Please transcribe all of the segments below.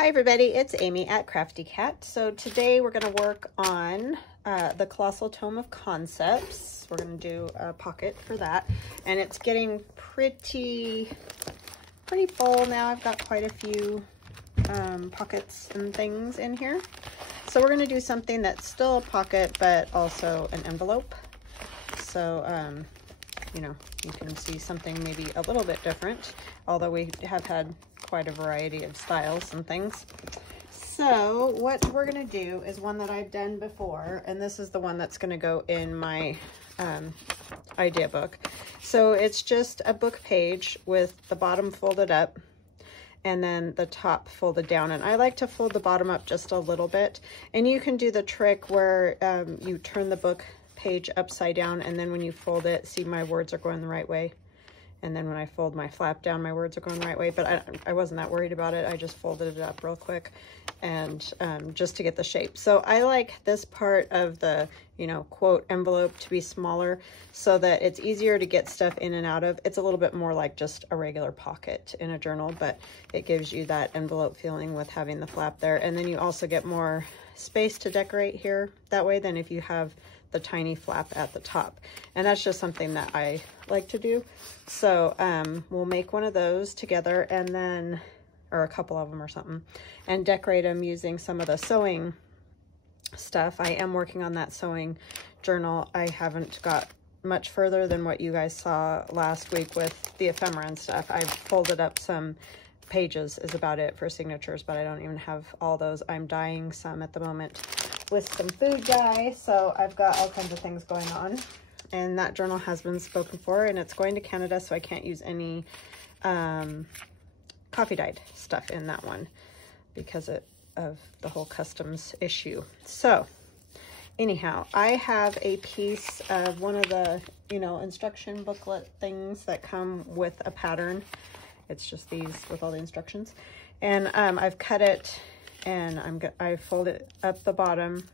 Hi everybody, it's Amy at Crafty Cat. So today we're going to work on the Colossal Tome of Concepts. We're going to do a pocket for that, and it's getting pretty full now. I've got quite a few pockets and things in here. So we're going to do something that's still a pocket but also an envelope. So you know, you can see something maybe a little bit different, although we have had quite a variety of styles and things. So what we're going to do is one that I've done before, and this is the one that's going to go in my idea book. So it's just a book page with the bottom folded up and then the top folded down, and I like to fold the bottom up just a little bit. And you can do the trick where you turn the book page upside down, and then when you fold it, see, my words are going the right way, and then when I fold my flap down, my words are going the right way. But I wasn't that worried about it. I just folded it up real quick, and just to get the shape. So I like this part of the, you know, quote envelope to be smaller so that it's easier to get stuff in and out of. It's a little bit more like just a regular pocket in a journal, but it gives you that envelope feeling with having the flap there. And then you also get more space to decorate here that way than if you have the tiny flap at the top. And that's just something that I like to do. So we'll make one of those together, and then, or a couple of them or something, and decorate them using some of the sewing stuff. I am working on that sewing journal. I haven't got much further than what you guys saw last week with the ephemera and stuff. I've folded up some pages is about it for signatures, but I don't even have all those. I'm dyeing some at the moment with some food dye, so I've got all kinds of things going on. And that journal has been spoken for, and it's going to Canada, so I can't use any coffee dyed stuff in that one because of the whole customs issue. So anyhow, I have a piece of one of the, you know, instruction booklet things that come with a pattern. It's just these with all the instructions, and I've cut it, and I fold it up the bottom,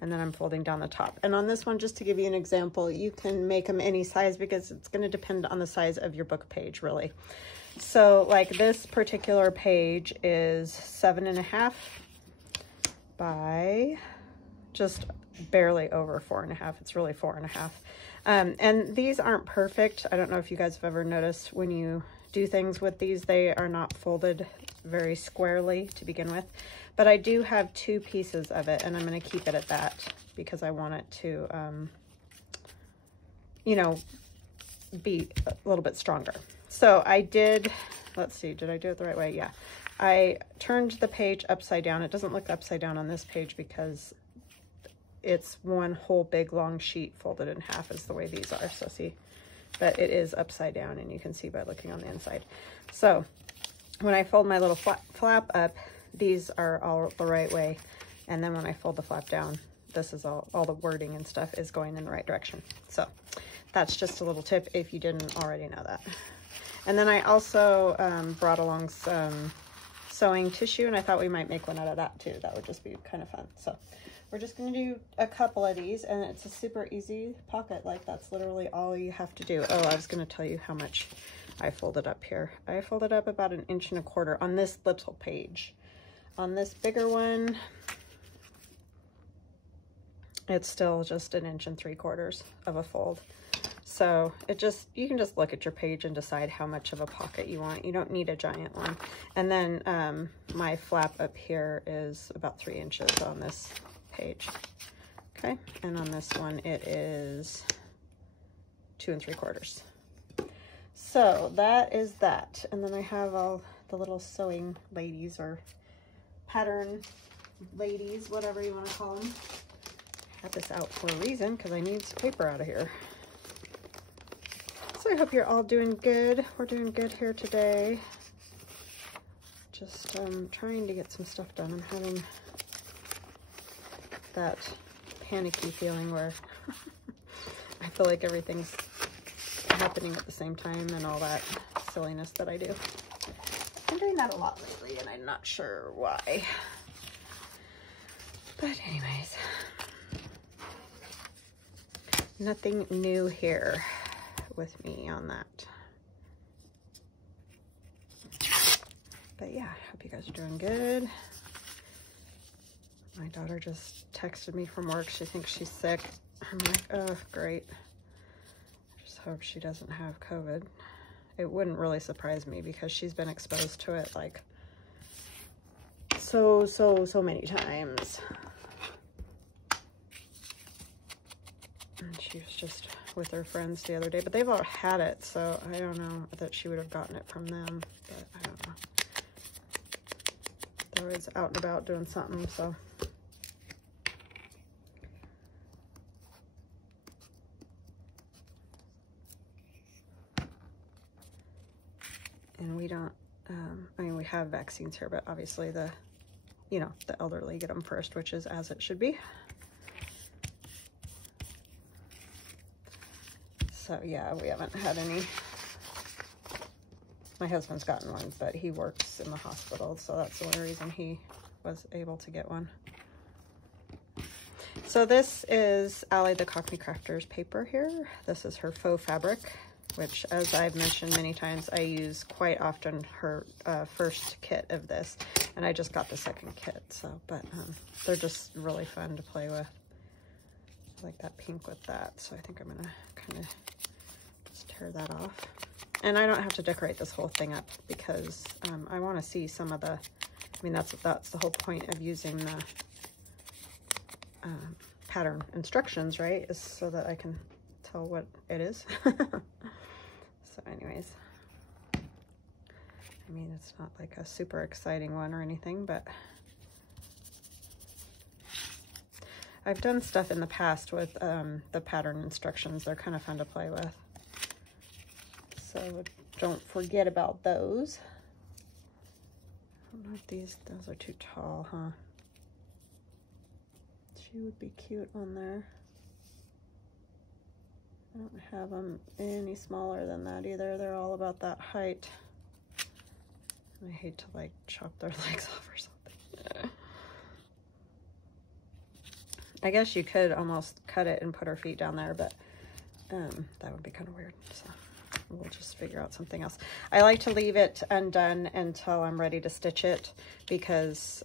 and then I'm folding down the top. And on this one, just to give you an example, you can make them any size because it's going to depend on the size of your book page, really. So like this particular page is 7.5 by just barely over 4.5. It's really 4.5. And these aren't perfect. I don't know if you guys have ever noticed when you do things with these, they are not folded very squarely to begin with. But I do have two pieces of it, and I'm going to keep it at that because I want it to, you know, be a little bit stronger. So I did, let's see, did I do it the right way? Yeah. I turned the page upside down. It doesn't look upside down on this page because it's one whole big long sheet folded in half is the way these are. So see, but it is upside down, and you can see by looking on the inside. So when I fold my little flap up, these are all the right way. And then when I fold the flap down, this is all the wording and stuff is going in the right direction. So that's just a little tip if you didn't already know that. And then I also brought along some sewing tissue, and I thought we might make one out of that too. That would just be kind of fun. So we're just going to do a couple of these, and it's a super easy pocket. Like, that's literally all you have to do. Oh, I was going to tell you how much I folded up here. I folded up about 1.25 inches on this little page. On this bigger one, it's still just 1.75 inches of a fold. So it just, you can just look at your page and decide how much of a pocket you want. You don't need a giant one. And then my flap up here is about 3 inches on this page. Okay, and on this one it is 2 3/4. So that is that. And then I have all the little sewing ladies or pattern ladies, whatever you want to call them. I have this out for a reason because I need some paper out of here. So I hope you're all doing good. We're doing good here today. Just trying to get some stuff done. I'm having that panicky feeling where I feel like everything's happening at the same time and all that silliness that I do. I'm doing that a lot lately, and I'm not sure why. But anyways, nothing new here with me on that. But yeah, I hope you guys are doing good. My daughter just texted me from work. She thinks she's sick. I'm like, oh, great. I just hope she doesn't have COVID. It wouldn't really surprise me because she's been exposed to it like so many times. And she was just with her friends the other day, but they've all had it, so I don't know that she would have gotten it from them, but I don't know. They're always out and about doing something, so. And we don't, I mean, we have vaccines here, but obviously the, you know, the elderly get them first, which is as it should be. So yeah, we haven't had any. My husband's gotten one, but he works in the hospital, so that's the only reason he was able to get one. So this is Allie the Cockney Crafter's paper here. This is her faux fabric, which, as I've mentioned many times, I use quite often her first kit of this, and I just got the second kit, so, but they're just really fun to play with. I like that pink with that, so I think I'm gonna kind of just tear that off. And I don't have to decorate this whole thing up because I want to see some of the, I mean, that's the whole point of using the pattern instructions, right, is so that I can tell what it is. So anyways, I mean, it's not like a super exciting one or anything, but I've done stuff in the past with the pattern instructions. They're kind of fun to play with. So don't forget about those. I don't know if those are too tall, huh? She would be cute on there. I don't have them any smaller than that either. They're all about that height. I hate to like chop their legs off or something. I guess you could almost cut it and put her feet down there, but that would be kind of weird. So we'll just figure out something else. I like to leave it undone until I'm ready to stitch it because,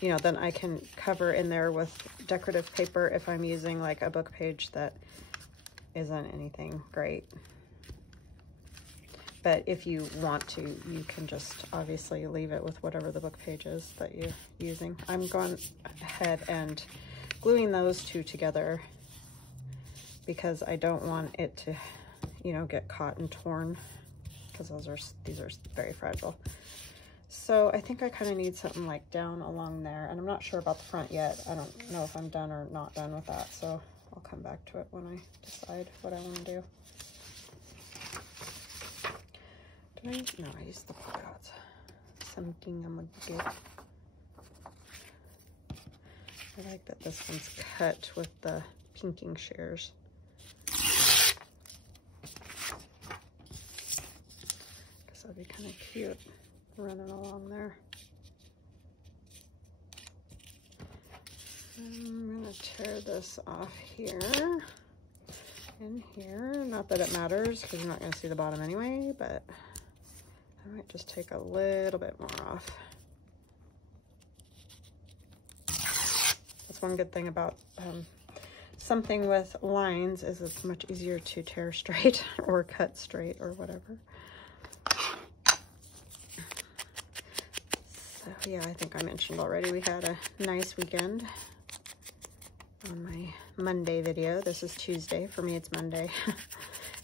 you know, then I can cover in there with decorative paper if I'm using like a book page that isn't anything great. But if you want to, you can just obviously leave it with whatever the book page is that you're using. I'm going ahead and gluing those two together because I don't want it to, you know, get caught and torn because these are very fragile. So I think I kind of need something like down along there, and I'm not sure about the front yet. I don't know if I'm done or not done with that, so I'll come back to it when I decide what I want to do. No, I used the polka dots. Something I'm gonna get. I like that this one's cut with the pinking shears. Guess that'd be kind of cute running along there. I'm gonna tear this off here and here. Not that it matters because you're not gonna see the bottom anyway, but I might just take a little bit more off. That's one good thing about something with lines is it's much easier to tear straight or cut straight or whatever. So yeah, I think I mentioned already we had a nice weekend on my Monday video. This is Tuesday. For me, it's Monday.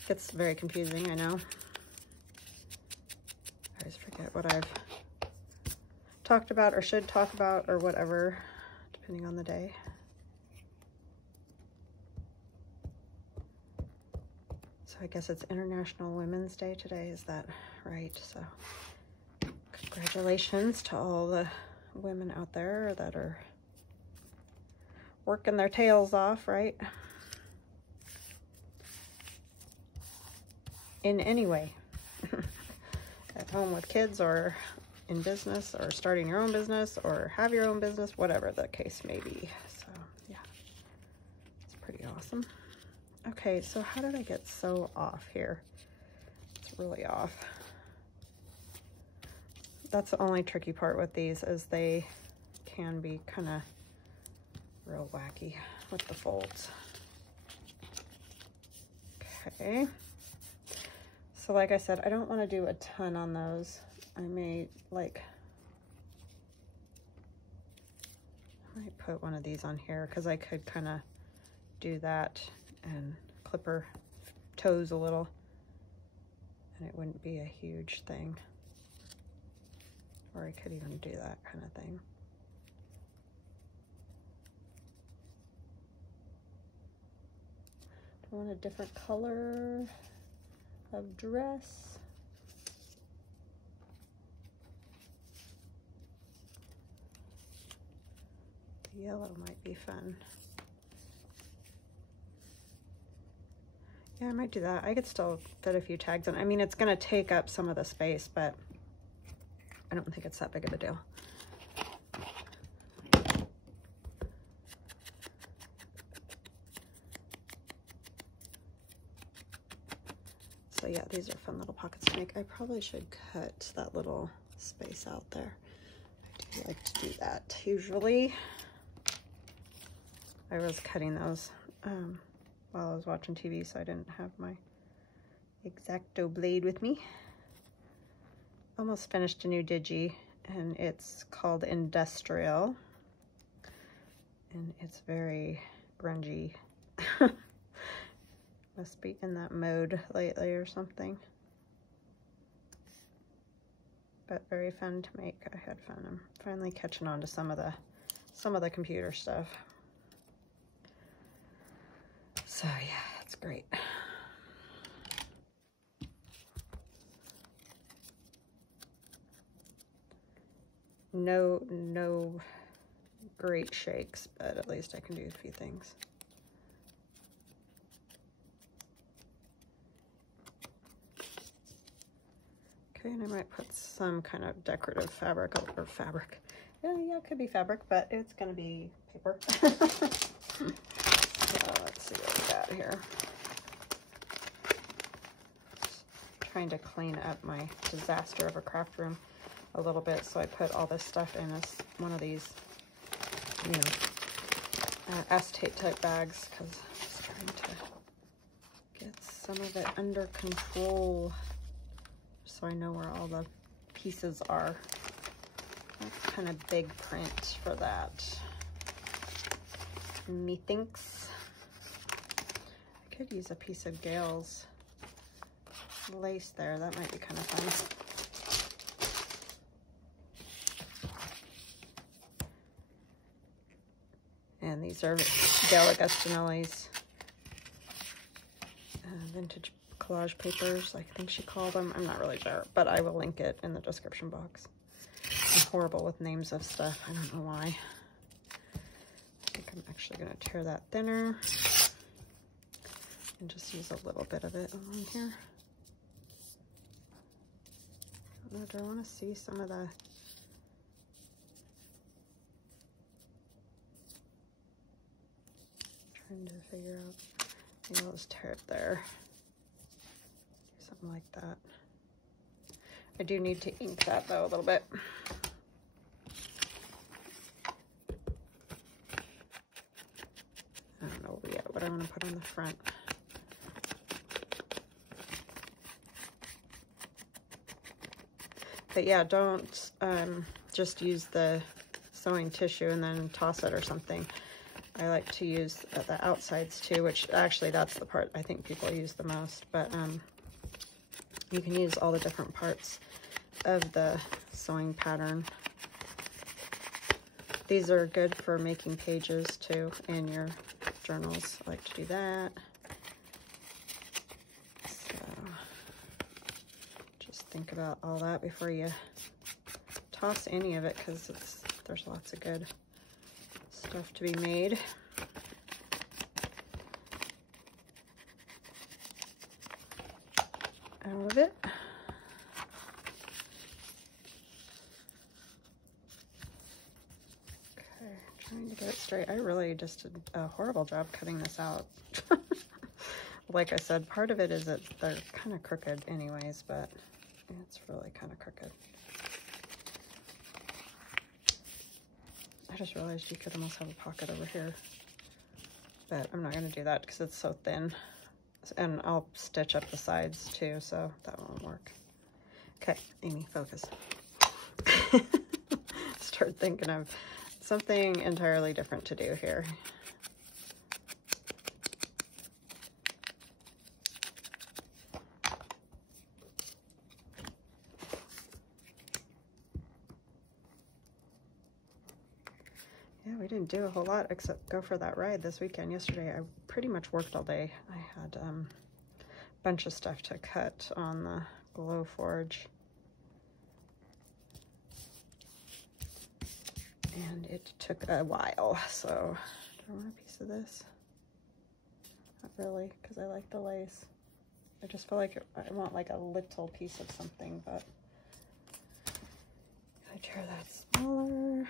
It's very confusing, I know. I always forget what I've talked about or should talk about or whatever, depending on the day. So I guess it's International Women's Day today, is that right? So congratulations to all the women out there that are working their tails off, right? In any way. At home with kids or in business or starting your own business or have your own business, whatever the case may be. So yeah, it's pretty awesome. Okay, so how did I get so off here? It's really off. that's the only tricky part with these, is they can be kind of real wacky with the folds. Okay. So like I said, I don't want to do a ton on those. I might put one of these on here, because I could kind of do that and clip her toes a little, and it wouldn't be a huge thing. Or I could even do that kind of thing. I want a different color of dress. The yellow might be fun. Yeah, I might do that. I could still fit a few tags in. I mean, it's going to take up some of the space, but I don't think it's that big of a deal. So yeah, these are fun little pockets to make. I probably should cut that little space out there. I do like to do that usually. I was cutting those while I was watching TV, so I didn't have my X-Acto blade with me. Almost finished a new digi, and it's called Industrial, and it's very grungy. Must be in that mode lately or something. But very fun to make. I had fun. I'm finally catching on to some of the computer stuff. So yeah, it's great. No great shakes, but at least I can do a few things. Okay, and I might put some kind of decorative fabric or fabric. Yeah, it could be fabric, but it's gonna be paper. So let's see what we got here. Trying to clean up my disaster of a craft room a little bit, so I put all this stuff in as one of these, you know, acetate type bags, because I was trying to get some of it under control, so I know where all the pieces are. That's kind of big print for that, methinks. I could use a piece of Gail's lace there. That might be kind of fun. And these are Gail Augustinelli's vintage collage papers, I think she called them. I'm not really sure, but I will link it in the description box. I'm horrible with names of stuff. I don't know why. I think I'm actually going to tear that thinner and just use a little bit of it on here. I don't know, do I want to see some of the... Trying to figure out, maybe I'll just tear it there. Something like that. I do need to ink that though a little bit. I don't know yet what I want to put on the front. But yeah, don't just use the sewing tissue and then toss it or something. I like to use the outsides too, which actually that's the part I think people use the most, but you can use all the different parts of the sewing pattern. These are good for making pages too in your journals. I like to do that. So just think about all that before you toss any of it, because there's lots of good stuff to be made. Out of it. Okay, trying to get it straight. I really just did a horrible job cutting this out. Like I said, part of it is that they're kind of crooked anyways, but it's really kind of crooked. I just realized you could almost have a pocket over here, but I'm not going to do that because it's so thin. And I'll stitch up the sides too, so that won't work. Okay, Amy, focus. Start thinking of something entirely different to do here. Yeah, we didn't do a whole lot except go for that ride this weekend. Yesterday, I pretty much worked all day. I had a bunch of stuff to cut on the Glow Forge. And it took a while, so do I want a piece of this? Not really, because I like the lace. I just feel like I want like a little piece of something, but if I tear that smaller.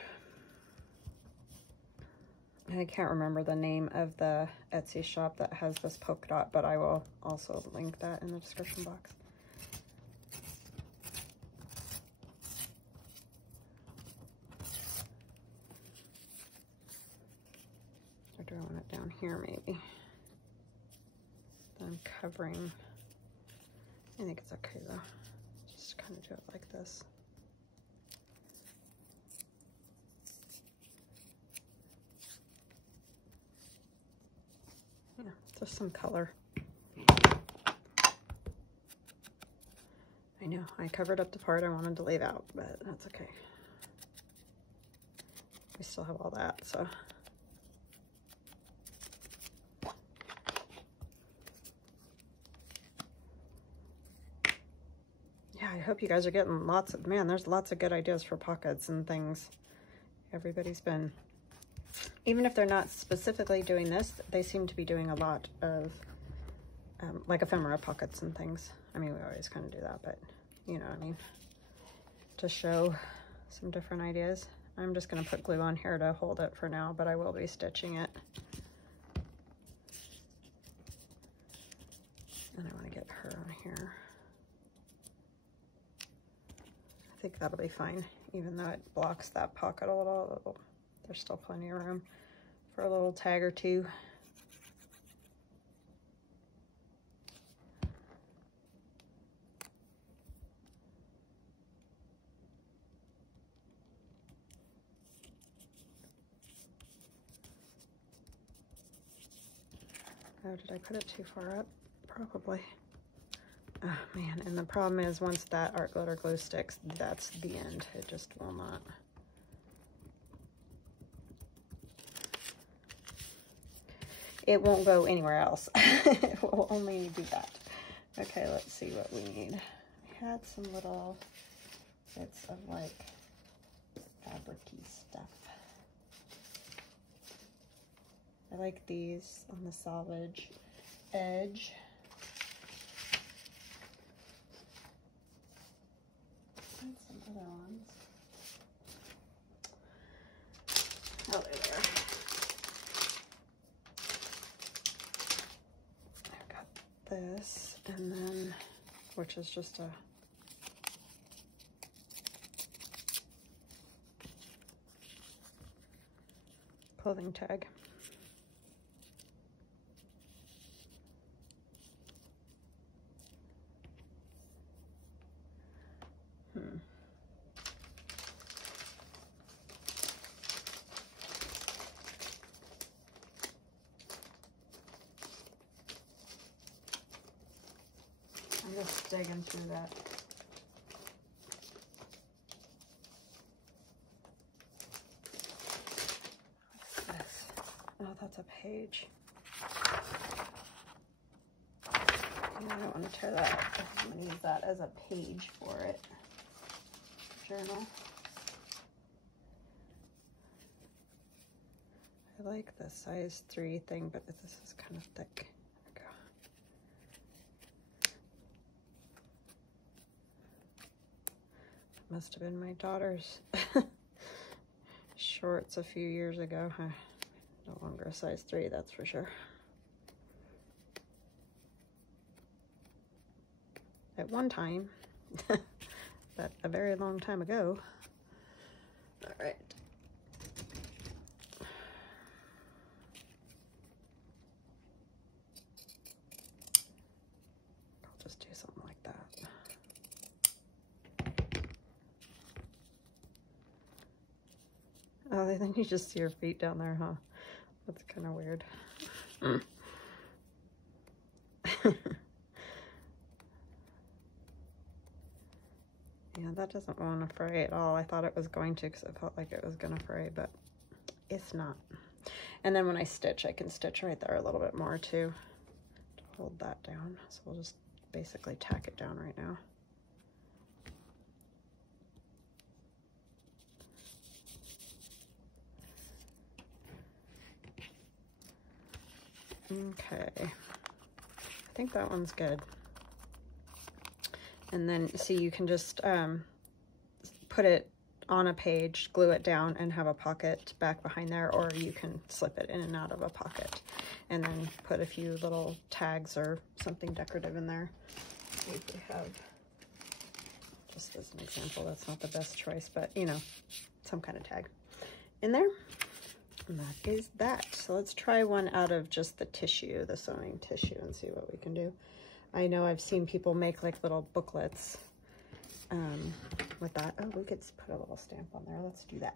I can't remember the name of the Etsy shop that has this polka dot, but I will also link that in the description box. Or do I want it down here maybe? I'm covering. I think it's okay though. Just kind of do it like this. Yeah, just some color. I know, I covered up the part I wanted to leave out, but that's okay. We still have all that, so. Yeah, I hope you guys are getting lots of, man, there's lots of good ideas for pockets and things. Everybody's been, even if they're not specifically doing this, they seem to be doing a lot of like ephemera pockets and things. I mean, we always kind of do that, but you know what I mean, to show some different ideas. I'm just going to put glue on here to hold it for now, but I will be stitching it. And I want to get her on here. I think that'll be fine, even though it blocks that pocket a little. There's still plenty of room for a little tag or two. Oh, did I put it too far up? Probably. Oh man, and the problem is once that art glitter glue sticks, that's the end. It just will not. It won't go anywhere else. It will only do that. Okay, let's see what we need. I had some little bits of like fabric-y stuff. I like these on the selvage edge. And some other ones. Oh, they're there. I've got this, and then, which is just a clothing tag. I'm just digging through that. What's this? Oh, that's a page. I don't want to tear that up. I'm going to use that as a page for it. Journal. I like the size 3 thing, but this is kind of thick. Must have been my daughter's shorts a few years ago. No longer a size 3, that's for sure. At one time, but a very long time ago. All right. do something like that. Oh, I think you just see your feet down there, huh? That's kind of weird. Yeah, that doesn't want to fray at all. I thought it was going to because it felt like it was going to fray, but it's not. And then when I stitch, I can stitch right there a little bit more too to hold that down. So we'll just basically tack it down right now. Okay, I think that one's good. And then see, you can just put it on a page, glue it down, and have a pocket back behind there, or you can slip it in and out of a pocket and then put a few little tags or something decorative in there. See if we have, just as an example, that's not the best choice, but you know, some kind of tag in there. And that is that. So let's try one out of just the tissue, the sewing tissue, and see what we can do. I know I've seen people make like little booklets with that. Oh, we could put a little stamp on there. Let's do that.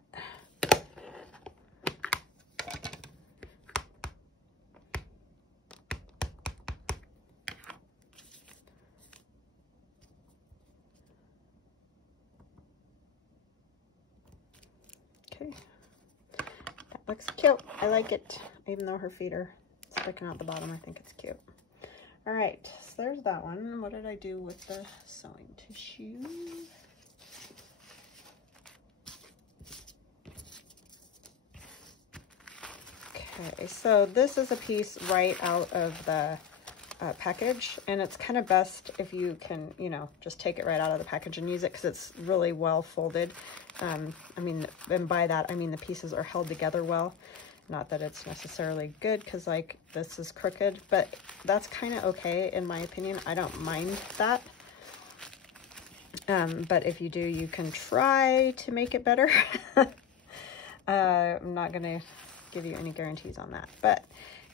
Okay. That looks cute. I like it. Even though her feet are sticking out the bottom, I think it's cute. All right, so there's that one. What did I do with the sewing tissue? Okay, so this is a piece right out of the package, and it's kind of best if you can, you know, just take it right out of the package and use it because it's really well folded. I mean, and by that, I mean the pieces are held together well. Not that it's necessarily good because like this is crooked, but that's kind of okay in my opinion. I don't mind that. But if you do, you can try to make it better. I'm not going to give you any guarantees on that. But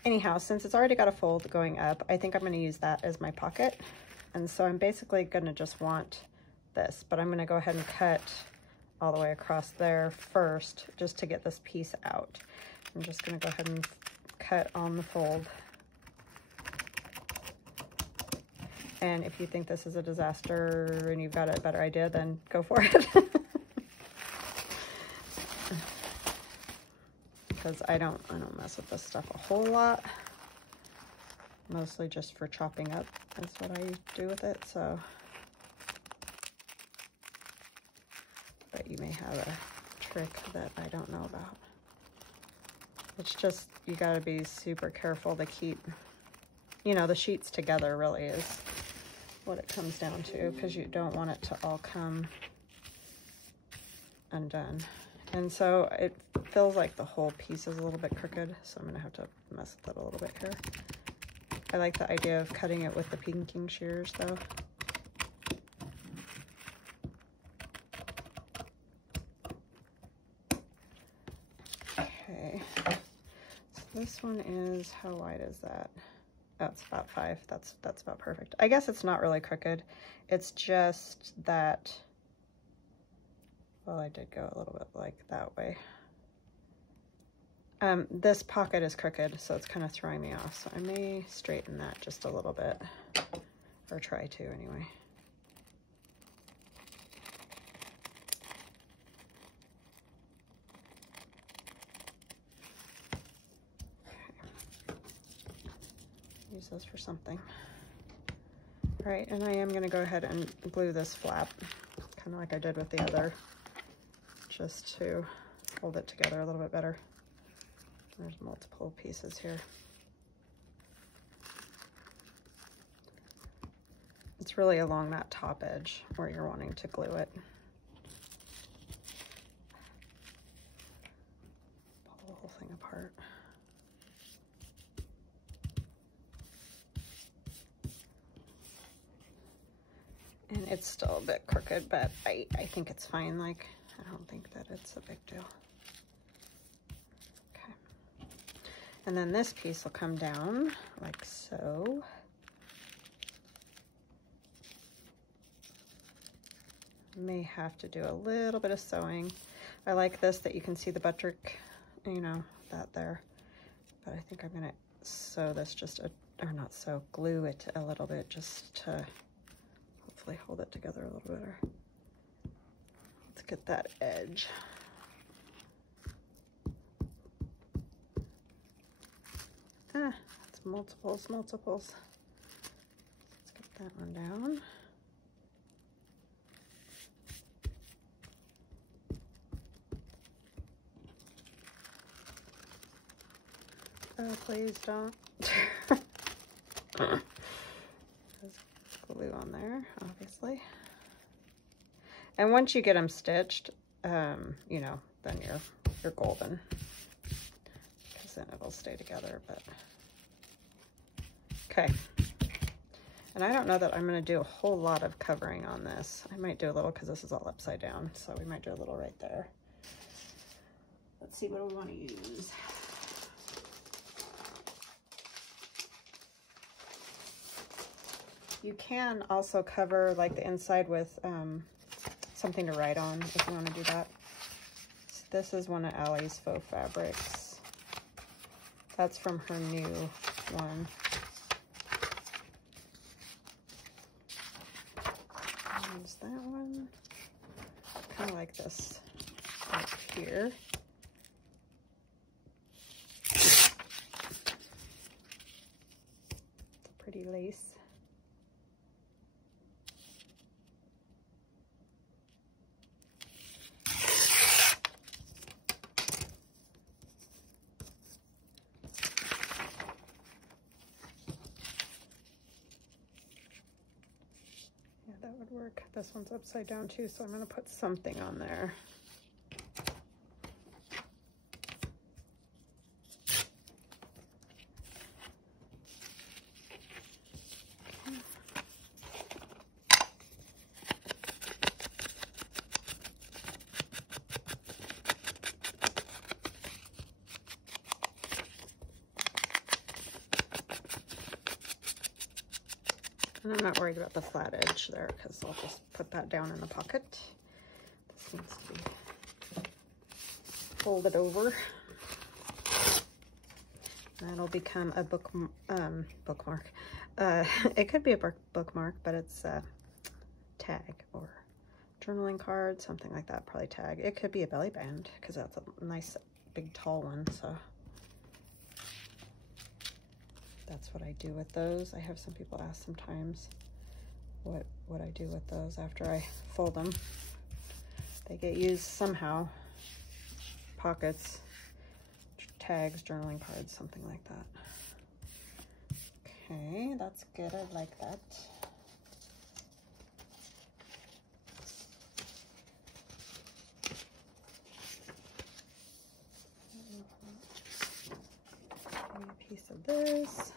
anyhow, since it's already got a fold going up, I think I'm going to use that as my pocket. And so I'm basically going to just want this, but I'm going to go ahead and cut all the way across there first just to get this piece out. I'm just going to go ahead and cut on the fold. And if you think this is a disaster and you've got a better idea, then go for it. Because I don't mess with this stuff a whole lot. Mostly just for chopping up is what I do with it. So, but you may have a trick that I don't know about. It's just, you gotta be super careful to keep, you know, the sheets together really is what it comes down to, because you don't want it to all come undone. And so it feels like the whole piece is a little bit crooked, so I'm gonna have to mess with it a little bit here. I like the idea of cutting it with the pinking shears though. Okay. This one is, how wide is that? That's about 5. That's about perfect. I guess it's not really crooked. It's just that, well, I did go a little bit like that way. This pocket is crooked, so it's kind of throwing me off. So I may straighten that just a little bit, or try to anyway. Use those for something. All right, and I am going to go ahead and glue this flap, kind of like I did with the other, just to hold it together a little bit better. There's multiple pieces here. It's really along that top edge where you're wanting to glue it. Pull the whole thing apart. And it's still a bit crooked, but I think it's fine. Like, I don't think that it's a big deal. Okay. And then this piece will come down like so. may have to do a little bit of sewing. I like this, that you can see the buttrick, you know, that there. But I think I'm gonna sew this just or not sew, glue it a little bit just to hopefully hold it together a little better. Let's get that edge. It's multiples. Let's get that one down. Oh, please don't. There's glue on there, obviously. And once you get them stitched, you know, then you're golden, because then it'll stay together. But okay. And I don't know that I'm going to do a whole lot of covering on this. I might do a little because this is all upside down, so we might do a little right there. Let's see what we want to use. You can also cover like the inside with something to write on if you want to do that. So this is one of Allie's faux fabrics. That's from her new one. Use that one. Kind of like this right here. It's a pretty lace. That would work. This one's upside down too, so I'm going to put something on there. And I'm not worried about the flat edge there because I'll just put that down in the pocket. This needs to be folded over. That'll become a bookmark. It could be a bookmark, but it's a tag or journaling card, something like that, probably tag. It could be a belly band because that's a nice big tall one, so. That's what I do with those. I have some people ask sometimes what I do with those after I fold them. They get used somehow. Pockets, tags, journaling cards, something like that. Okay, that's good. I like that. A piece of this.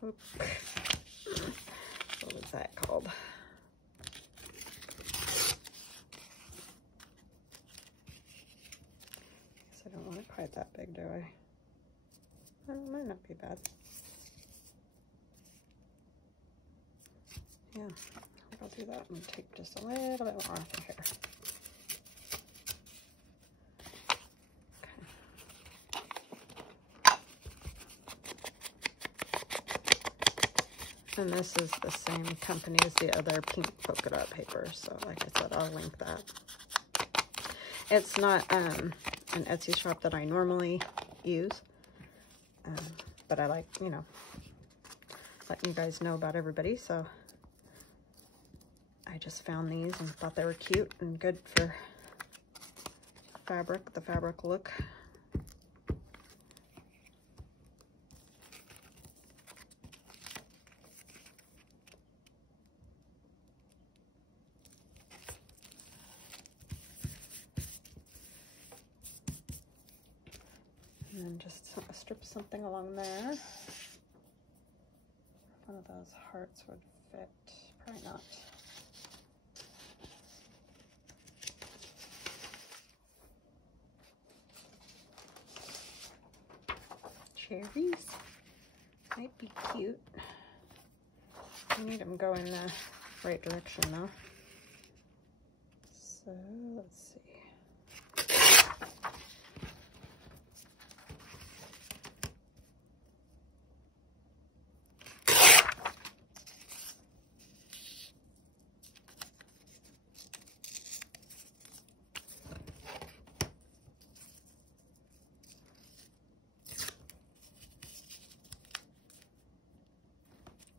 What was that called? Guess I don't want it quite that big, do I? Well, it might not be bad. Yeah, I'll do that and take just a little bit more off of here. And this is the same company as the other pink polka dot paper. So like I said, I'll link that. It's not an Etsy shop that I normally use. But I like, you know, letting you guys know about everybody. So I just found these and thought they were cute and good for fabric, the fabric look. And then just strip something along there. One of those hearts would fit, probably not. cherries. Might be cute. I need them go in the right direction though. So let's see.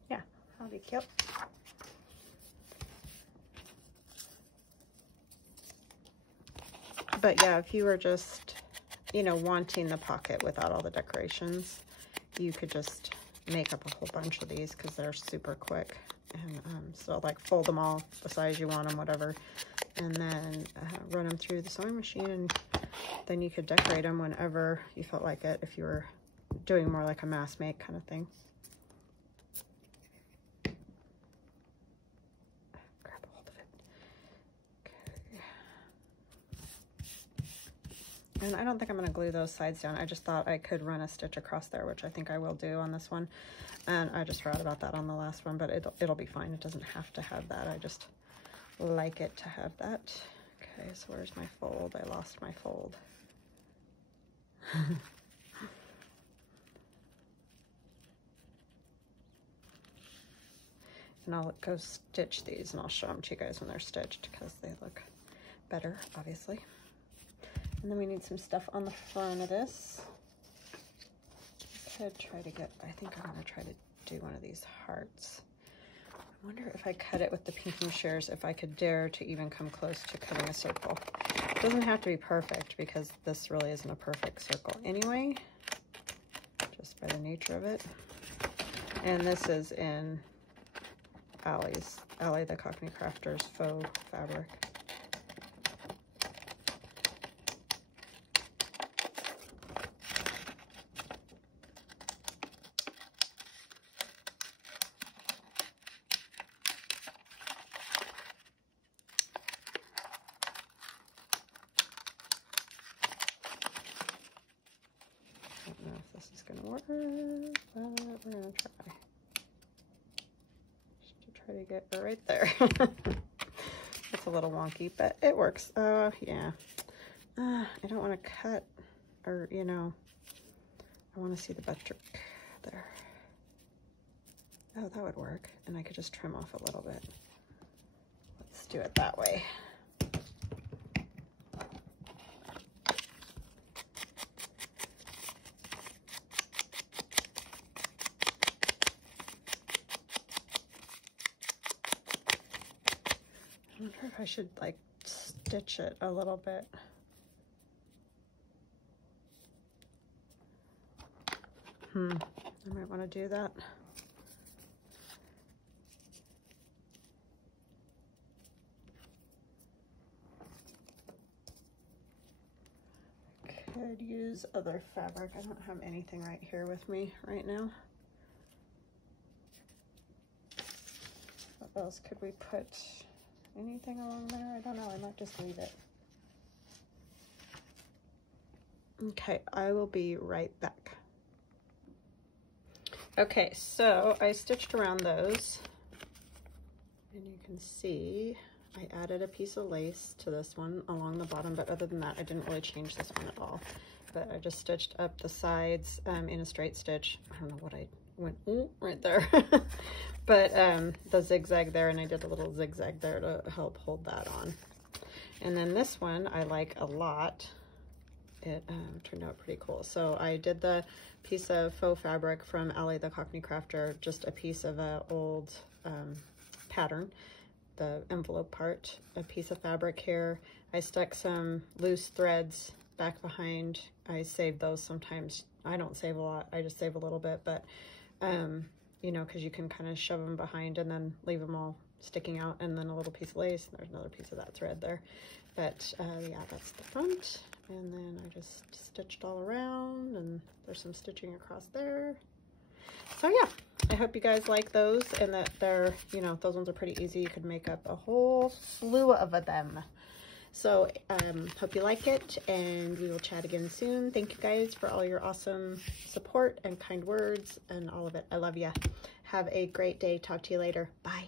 Yeah, that'll be cute. But yeah, if you were just, you know, wanting the pocket without all the decorations, you could just make up a whole bunch of these because they're super quick. And so like fold them all the size you want them, whatever, and then run them through the sewing machine, and then you could decorate them whenever you felt like it if you were doing more like a mass make kind of thing. Grab a hold of it. Okay. And I don't think I'm going to glue those sides down. I just thought I could run a stitch across there, which I think I will do on this one. And I just forgot about that on the last one, but it'll be fine. It doesn't have to have that. I just like it to have that. Okay, so where's my fold? I lost my fold. And I'll go stitch these, and I'll show them to you guys when they're stitched because they look better, obviously. And then we need some stuff on the front of this. I could try to get, I think I'm going to try to do one of these hearts. I wonder if I cut it with the pinking shears, if I could dare to even come close to cutting a circle. It doesn't have to be perfect because this really isn't a perfect circle anyway, just by the nature of it. And this is in Ally the Cockney Crafter's faux fabric. I don't know if this is going to work, but we're going to try. Just to try to get it right there. It's a little wonky, but it works. Yeah. I don't want to cut, or, you know, I want to see the buttrick there. Oh, that would work. And I could just trim off a little bit. Let's do it that way. I wonder if I should like stitch it a little bit. I might want to do that. Could use other fabric. I don't have anything right here with me right now. What else could we put? Anything along there? I don't know. I might just leave it. Okay, I will be right back. Okay, so I stitched around those, and you can see I added a piece of lace to this one along the bottom, but other than that, I didn't really change this one at all. But I just stitched up the sides in a straight stitch. I don't know what I went right there. But the zigzag there, and I did a little zigzag there to help hold that on. And then this one I like a lot. It turned out pretty cool. So I did the piece of faux fabric from Ally the Cockney Crafter, just a piece of an old pattern, the envelope part, a piece of fabric here. I stuck some loose threads back behind. I save those sometimes. I don't save a lot, I just save a little bit, but you know, because you can kind of shove them behind and then leave them all sticking out, and then a little piece of lace, and there's another piece of that thread there. But yeah, that's the front, and then I just stitched all around, and there's some stitching across there. So yeah, I hope you guys like those, and that they're, you know, those ones are pretty easy. You could make up a whole slew of them. So hope you like it, and we will chat again soon. Thank you guys for all your awesome support and kind words and all of it. I love you. Have a great day. Talk to you later. Bye.